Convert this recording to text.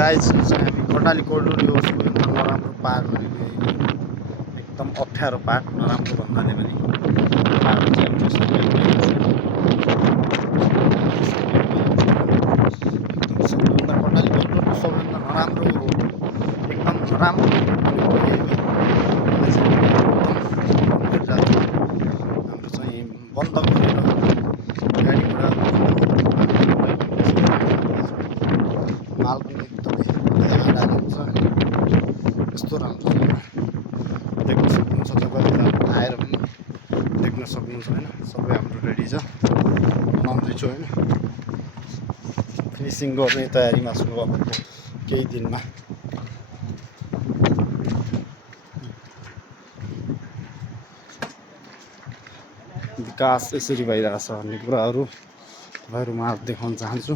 guys चाहिँ हामी कटाली कोडुल्यो नराम्रो पार गरेको एकदम अप्ठ्यारो पार नराम्रो भन्नाले पनि पार चाहिँ हाम्रो सबैभन्दा कटाली कोडुल्यो सबैभन्दा नराम्रो एकदम नराम्रो हाम्रो चाहिँ बन्द गरेर गाडी घोडा माल पनि एकदमै हालेको छ यस्तो राम्रो छ देख्न सक्नुहुन्छ तपाईँले आएर पनि देख्न सक्नुहुन्छ होइन सबै हाम्रो रेडी छ बनाउँदैछु होइन फिनिसिङ गर्ने तयारीमा छु अब केही दिनमा विकास यसरी भइरहेछ भन्ने कुराहरू तपाईँहरूमा देखाउन चाहन्छु